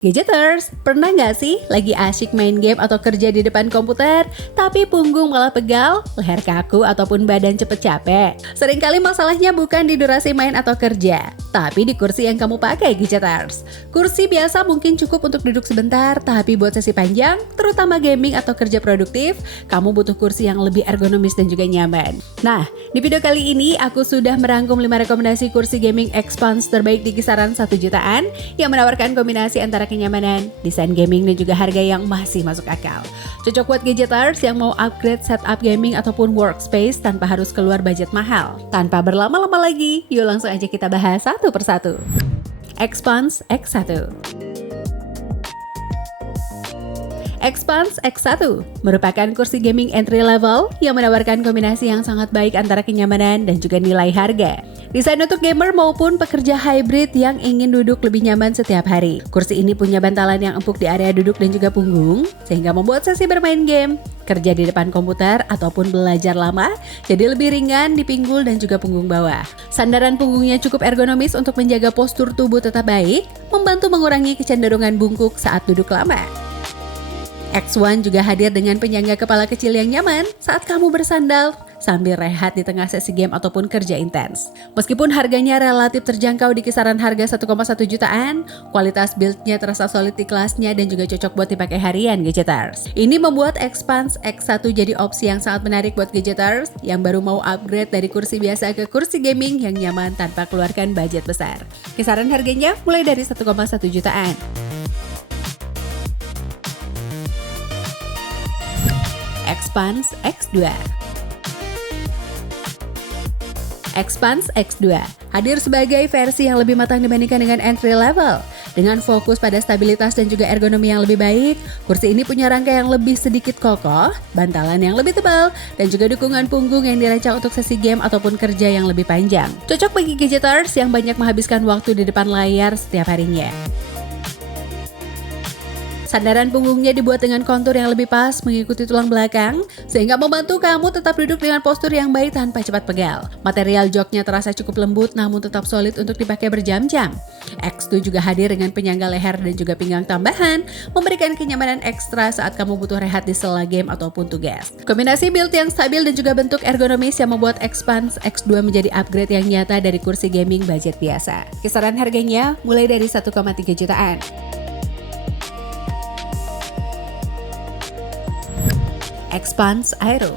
Gadgeters, pernah nggak sih lagi asyik main game atau kerja di depan komputer, tapi punggung malah pegal, leher kaku ataupun badan cepet capek? Seringkali masalahnya bukan di durasi main atau kerja, tapi di kursi yang kamu pakai, Gadgeters. Kursi biasa mungkin cukup untuk duduk sebentar, tapi buat sesi panjang, terutama gaming atau kerja produktif, kamu butuh kursi yang lebih ergonomis dan juga nyaman. Nah, di video kali ini aku sudah merangkum 5 rekomendasi kursi gaming Expanse terbaik di kisaran 1 jutaan yang menawarkan kombinasi antara kenyamanan, desain gaming, dan juga harga yang masih masuk akal. Cocok buat gadgeters yang mau upgrade setup gaming ataupun workspace tanpa harus keluar budget mahal. Tanpa berlama-lama lagi, yuk langsung aja kita bahas satu persatu. Expanse X1. Expanse X1 merupakan kursi gaming entry level yang menawarkan kombinasi yang sangat baik antara kenyamanan dan juga nilai harga. Desain untuk gamer maupun pekerja hybrid yang ingin duduk lebih nyaman setiap hari. Kursi ini punya bantalan yang empuk di area duduk dan juga punggung, sehingga membuat sesi bermain game, kerja di depan komputer, ataupun belajar lama jadi lebih ringan di pinggul dan juga punggung bawah. Sandaran punggungnya cukup ergonomis untuk menjaga postur tubuh tetap baik, membantu mengurangi kecenderungan bungkuk saat duduk lama. X1 juga hadir dengan penyangga kepala kecil yang nyaman saat kamu bersandar sambil rehat di tengah sesi game ataupun kerja intens. Meskipun harganya relatif terjangkau di kisaran harga 1,1 jutaan, kualitas build-nya terasa solid di kelasnya dan juga cocok buat dipakai harian, Gadgeters. Ini membuat Expanse X1 jadi opsi yang sangat menarik buat Gadgeters yang baru mau upgrade dari kursi biasa ke kursi gaming yang nyaman tanpa keluarkan budget besar. Kisaran harganya mulai dari 1,1 jutaan. Expanse X2. Expanse X2 hadir sebagai versi yang lebih matang dibandingkan dengan entry level. Dengan fokus pada stabilitas dan juga ergonomi yang lebih baik, kursi ini punya rangka yang lebih sedikit kokoh, bantalan yang lebih tebal, dan juga dukungan punggung yang dirancang untuk sesi game ataupun kerja yang lebih panjang. Cocok bagi gadgeters yang banyak menghabiskan waktu di depan layar setiap harinya. Sandaran punggungnya dibuat dengan kontur yang lebih pas mengikuti tulang belakang, sehingga membantu kamu tetap duduk dengan postur yang baik tanpa cepat pegal. Material joknya terasa cukup lembut namun tetap solid untuk dipakai berjam-jam. X2 juga hadir dengan penyangga leher dan juga pinggang tambahan, memberikan kenyamanan ekstra saat kamu butuh rehat di sela game ataupun tugas. Kombinasi build yang stabil dan juga bentuk ergonomis yang membuat Expanse X2 menjadi upgrade yang nyata dari kursi gaming budget biasa. Kisaran harganya mulai dari 1,3 jutaan. Expanse Aero.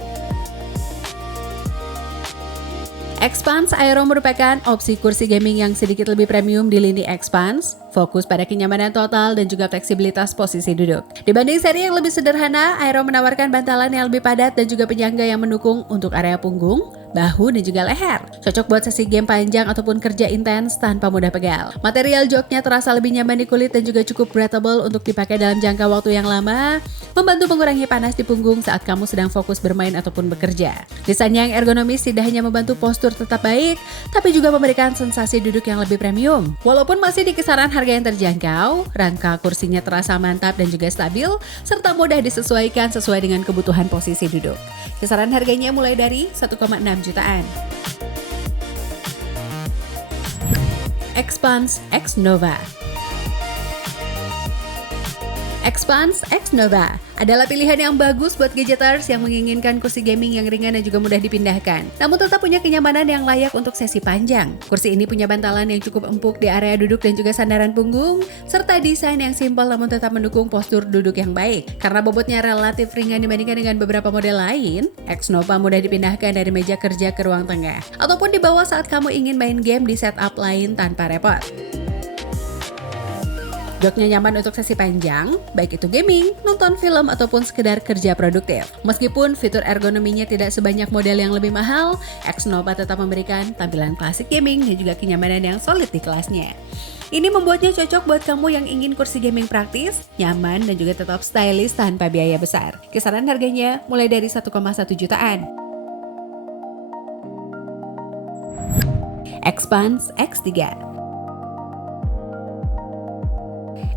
Expanse Aero merupakan opsi kursi gaming yang sedikit lebih premium di lini Expanse, fokus pada kenyamanan total dan juga fleksibilitas posisi duduk. Dibanding seri yang lebih sederhana, Aero menawarkan bantalan yang lebih padat dan juga penyangga yang mendukung untuk area punggung, bahu, dan juga leher. Cocok buat sesi game panjang ataupun kerja intens tanpa mudah pegal. Material joknya terasa lebih nyaman di kulit dan juga cukup breathable untuk dipakai dalam jangka waktu yang lama, membantu mengurangi panas di punggung saat kamu sedang fokus bermain ataupun bekerja. Desain yang ergonomis tidak hanya membantu postur tetap baik, tapi juga memberikan sensasi duduk yang lebih premium. Walaupun masih di kisaran harga yang terjangkau, rangka kursinya terasa mantap dan juga stabil, serta mudah disesuaikan sesuai dengan kebutuhan posisi duduk. Kisaran harganya mulai dari 1,6 jutaan. Expanse X Nova. Expanse X Nova adalah pilihan yang bagus buat gadgeters yang menginginkan kursi gaming yang ringan dan juga mudah dipindahkan, namun tetap punya kenyamanan yang layak untuk sesi panjang. Kursi ini punya bantalan yang cukup empuk di area duduk dan juga sandaran punggung, serta desain yang simpel namun tetap mendukung postur duduk yang baik. Karena bobotnya relatif ringan dibandingkan dengan beberapa model lain, X Nova mudah dipindahkan dari meja kerja ke ruang tengah, ataupun dibawa saat kamu ingin main game di setup lain tanpa repot. Joknya nyaman untuk sesi panjang, baik itu gaming, nonton film, ataupun sekedar kerja produktif. Meskipun fitur ergonominya tidak sebanyak model yang lebih mahal, X Nova tetap memberikan tampilan klasik gaming dan juga kenyamanan yang solid di kelasnya. Ini membuatnya cocok buat kamu yang ingin kursi gaming praktis, nyaman, dan juga tetap stylish tanpa biaya besar. Kisaran harganya mulai dari 1,1 jutaan. Expanse X3.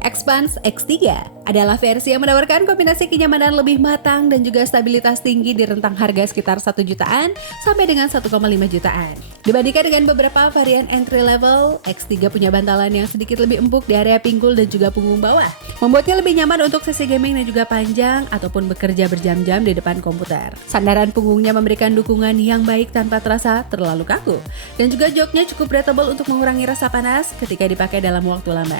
Expanse X3 adalah versi yang menawarkan kombinasi kenyamanan lebih matang dan juga stabilitas tinggi di rentang harga sekitar 1 jutaan sampai dengan 1,5 jutaan. Dibandingkan dengan beberapa varian entry level, X3 punya bantalan yang sedikit lebih empuk di area pinggul dan juga punggung bawah, membuatnya lebih nyaman untuk sesi gaming dan juga panjang ataupun bekerja berjam-jam di depan komputer. Sandaran punggungnya memberikan dukungan yang baik tanpa terasa terlalu kaku, dan juga joknya cukup breathable untuk mengurangi rasa panas ketika dipakai dalam waktu lama.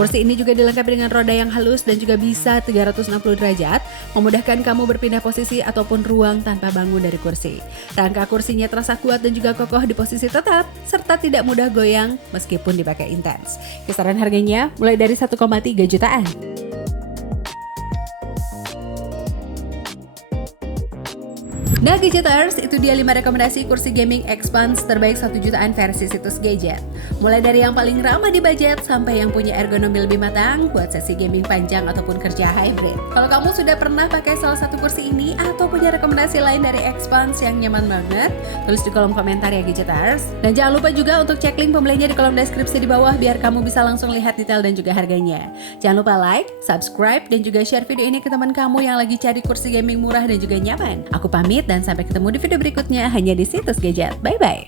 Kursi ini juga dilengkapi dengan roda yang halus dan juga bisa 360 derajat, memudahkan kamu berpindah posisi ataupun ruang tanpa bangun dari kursi. Rangka kursinya terasa kuat dan juga kokoh di posisi tetap, serta tidak mudah goyang meskipun dipakai intens. Kisaran harganya mulai dari 1,3 jutaan. Nah Gadgeters, itu dia 5 rekomendasi kursi gaming Expanse terbaik 1 jutaan versi situs Gadget. Mulai dari yang paling ramah di budget sampai yang punya ergonomi lebih matang buat sesi gaming panjang ataupun kerja hybrid. Kalau kamu sudah pernah pakai salah satu kursi ini atau punya rekomendasi lain dari Expanse yang nyaman banget, tulis di kolom komentar ya Gadgeters. Dan jangan lupa juga untuk cek link pembelinya di kolom deskripsi di bawah biar kamu bisa langsung lihat detail dan juga harganya. Jangan lupa like, subscribe, dan juga share video ini ke teman kamu yang lagi cari kursi gaming murah dan juga nyaman. Aku pamit dan sampai ketemu di video berikutnya hanya di situs Gadget. Bye-bye.